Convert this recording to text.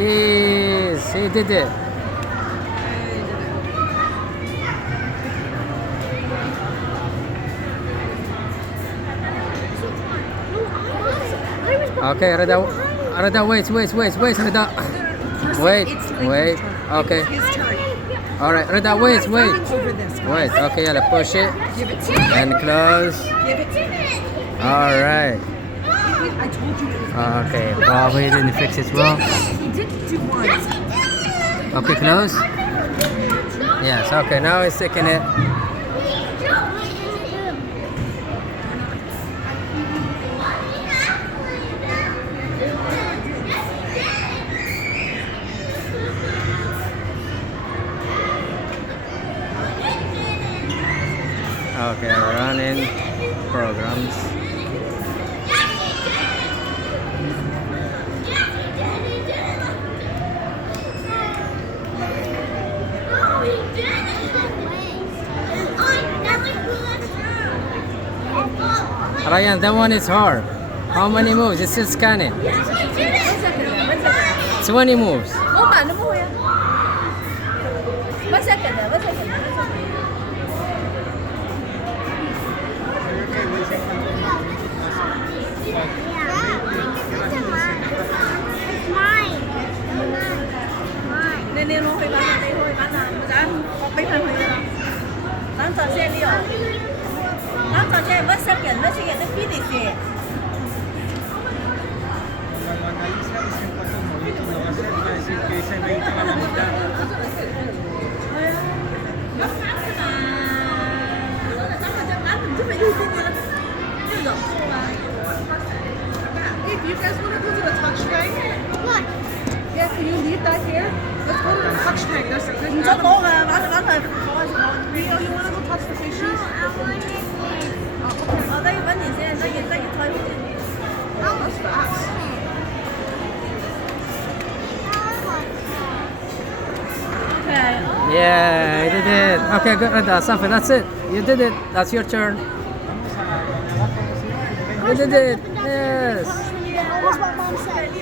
Yes, he did it. Okay, Rada, wait, Rada. Wait. Okay. All right, Rada, wait. Wait. Okay, yeah, push it and close. All right. Okay, Bobby didn't fix it well. Okay, close. Yes. Okay, now it's sticking it. Okay, running programs. Ryan, that one is hard. How many moves? It's still scanning. 20 moves. If you guys want to go to the touch track, what? Yeah, can you leave that here? Let's go to the touch track. There's you want to go touch the fishes? That's fast. Yeah, you did it. Okay, good, Rada. Safi, that's it. You did it. That's your turn. You did it. Yes. That was what Mom said.